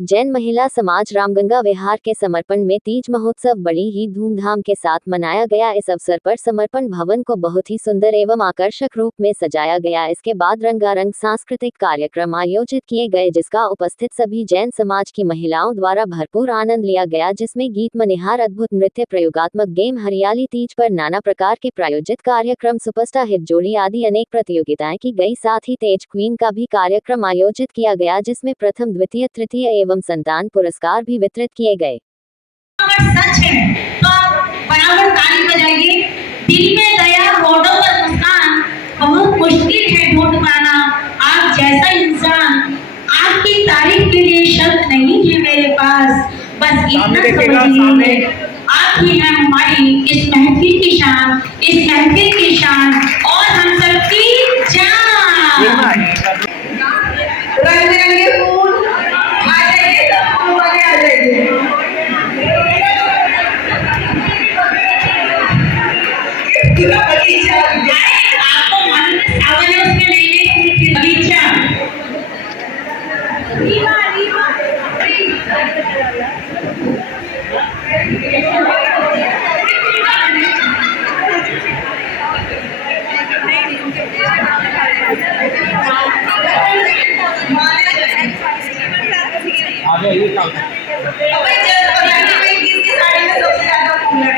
जैन महिला समाज रामगंगा विहार के समर्पण में तीज महोत्सव बड़ी ही धूमधाम के साथ मनाया गया। इस अवसर पर समर्पण भवन को बहुत ही सुंदर एवं आकर्षक रूप में सजाया गया। इसके बाद रंगारंग सांस्कृतिक कार्यक्रम आयोजित किए गए, जिसका उपस्थित सभी जैन समाज की महिलाओं द्वारा भरपूर आनंद लिया गया, जिसमें गीत मनिहार, अद्भुत नृत्य, प्रयोगात्मक गेम, हरियाली तीज पर नाना प्रकार के प्रायोजित कार्यक्रम, सुपरस्टार हिट जोड़ी आदि अनेक प्रतियोगिताएं की गई। साथ ही तेज क्वीन का भी कार्यक्रम आयोजित किया गया, जिसमें प्रथम, द्वितीय, तृतीय एवं संतान पुरस्कार भी वितरित किए गए। अगर सच है तो आप बराबर ताली बजाइए। दिल में दया, होठों पर मुस्कान, बहुत मुश्किल है ढूंढ पाना आप जैसा इंसान। आपकी तारीफ के लिए शब्द नहीं है मेरे पास, बस इतना समझिए आप ही हैं हमारी इस महफिल की शान, इस महफिल की शान और हम सबकी जान। रंग बिरंगे फूल आ जाइए, सब फूल वाले आ जाइए। आपको मन में सावन है, उसके नए बगीचा। आगे ये काम किसकी साड़ी में सबसे ज्यादा फूल है?